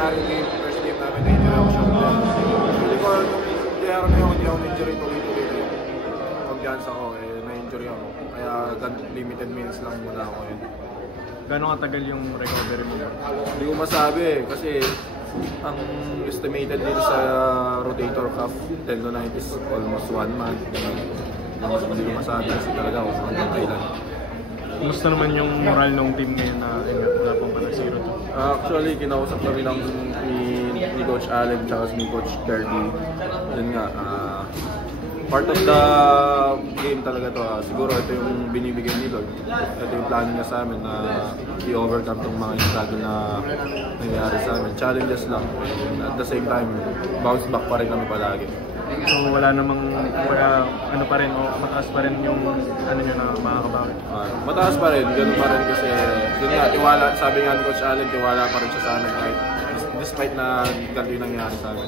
nangyari game, first game namin, na-injury ako shoulder. Hindi ko, yung laro na yun, hindi ako na-injury tuloy-tuloy na yun. Pag-chance ako, na-injury ako. Kaya limited minutes lang muna ako yun. Gano'ng katagal yung recovery mo? Hindi ko masabi kasi ang estimated dito sa rotator cuff tendonitis is almost 1 month. Hindi ko masabi kasi talaga kung hanggang kailan. Kumusta naman yung moral ng team ngayon na wala pang pala 0-2? Actually, kinausap kami lang ni Coach Allen at ni Coach Kirby. Yun nga, part of the game talaga to. Siguro ito yung binibigay ni Lord. Ito yung plano niya sa amin na i-overcome itong mga struggle na nangyayari sa amin. Challenges lang. At the same time, bounce back pa rin kami palagi. So wala ano pa rin o mataas pa rin yung ano nyo na makakabawi? Mataas pa rin, ganun pa rin kasi yun nga, tiwala, sabi nga ni Coach Allen, tiwala pa rin siya sa amin kahit despite na ganito yung nangyayari sa amin.